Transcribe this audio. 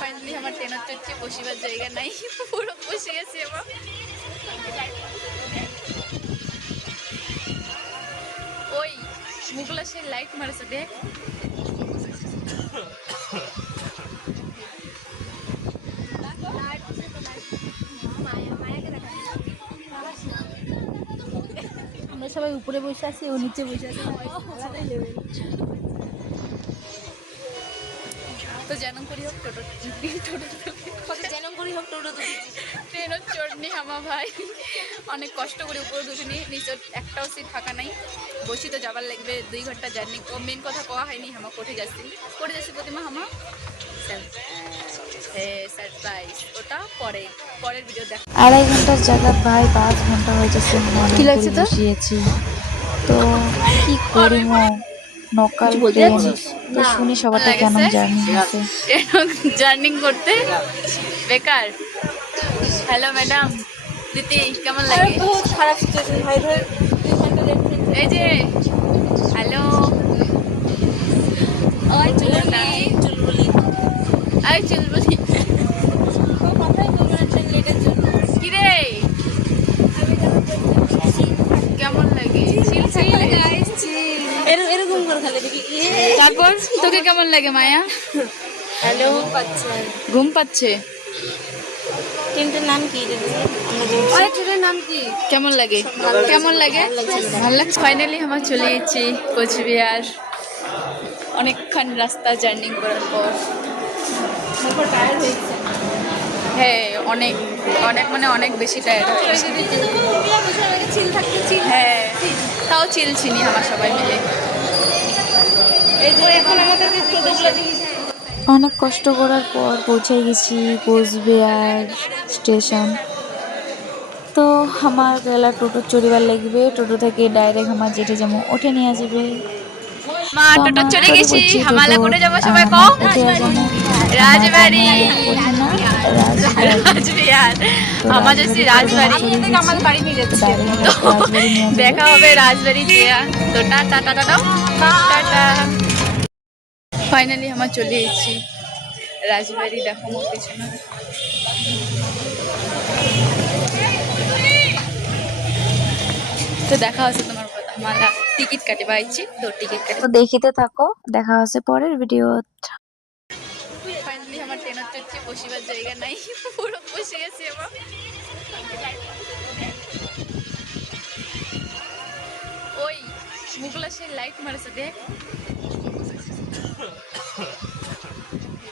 Finally আমার ট্রেনের চড়ছে, বসিবার জায়গা নাই, পুরো বসে গেছি আমার। ওই মুগলা সে লাইট মারেছে দেখ। আমরা সবাই উপরে বসে আছি, ও নিচে বসে আছে। তো জানাম করি হোক টোটো জানাম করি হোক টোটো ট্রেনও চড়নি হামা ভাই, অনেক কষ্ট করে উপরে দুজনি, নিচে একটাও সিট ফাঁকা নাই। বসি তো যাবার লাগবে 2 ঘন্টা জার্নি। মেন কথা কোয়া হয়নি, হামা কোঠে যাচ্ছি প্রতিমা হামা সারপ্রাইজ, ওটা পরের ভিডিও দেখ। 2.5 ঘন্টার জায়গা প্রায় 5 ঘন্টা হয়ে যাচ্ছে। কি লাগছে তো? বসিয়েছি তো কি করবো, নকাল ট্রেন। তো শুনি সবারটা কেমন জার্নি হয়েছে। জার্নিং করতে বেকার। হ্যালো ম্যাডাম দিদি, কেমন লাগে? বহুত খারাপ সিচুয়েশন ভাই, ধর 2 ঘন্টা লেট। এই যে হ্যালো, ওই চুলবুলি আই চুলবুলি ও কথাই বলবো না ট্রেন লেটের জন্য। কি রে, কেমন লাগে? এরকম করে খালি দেখি। তারপর তোকে কেমন লাগে মায়া? হ্যালো পাচ্ছে। ঘুম পাচ্ছে? ট্রেনটার নাম কি? ওই ট্রেনের নাম কি? কেমন লাগে? কেমন লাগে? ভালো লাগছে। ফাইনালি আমরা চলে এসেছি কোচবিহার, অনেকক্ষণ রাস্তা জার্নি করার পর। টায়ার হয়েছে। হ্যাঁ অনেক অনেক মানে অনেক বেশি টায়ার্ড হয়েছে। চিল থাকতে চিল। হ্যাঁ তাও চিলছিনি আমরা সবাই মিলে। এই যে এখন আমাদেরকে টোটোগুলো দেখি। অনেক কষ্ট করার পর পৌঁছে গেছি কোচবিহার স্টেশন। তো আমার গেলা টোটো চড়িবার লাগবে, টোটো থেকে ডাইরেক্ট আমার যেটা যেমন ওঠে নিয়ে যাবে। মা টোটো চলে গেছি, হামালা করে যাবো সবাই। কও রাজবাড়ি, রাজবিহার। আমার যাচ্ছি রাজবাড়ি, আমাদের বাড়ি নিয়ে যাচ্ছে। দেখা হবে রাজবাড়ি গিয়া। তো টাটা টাটা দাও, টাটা। ফাইনালি আমরা চলে এসেছি রাজবাড়ি, দেখো মোর পিছনে। তো দেখা হচ্ছে তোমার কথা, মালা টিকিট কাটে পাইছি তো টিকিট কাটে। তো দেখিতে থাকো, দেখা হচ্ছে পরের ভিডিও। ফাইনালি আমার ট্রেনের চড়ছে, বসিবার জায়গা নাই, পুরো বসে গেছি আমার। ওই মুগলা সে লাইট মারেছে দেখ।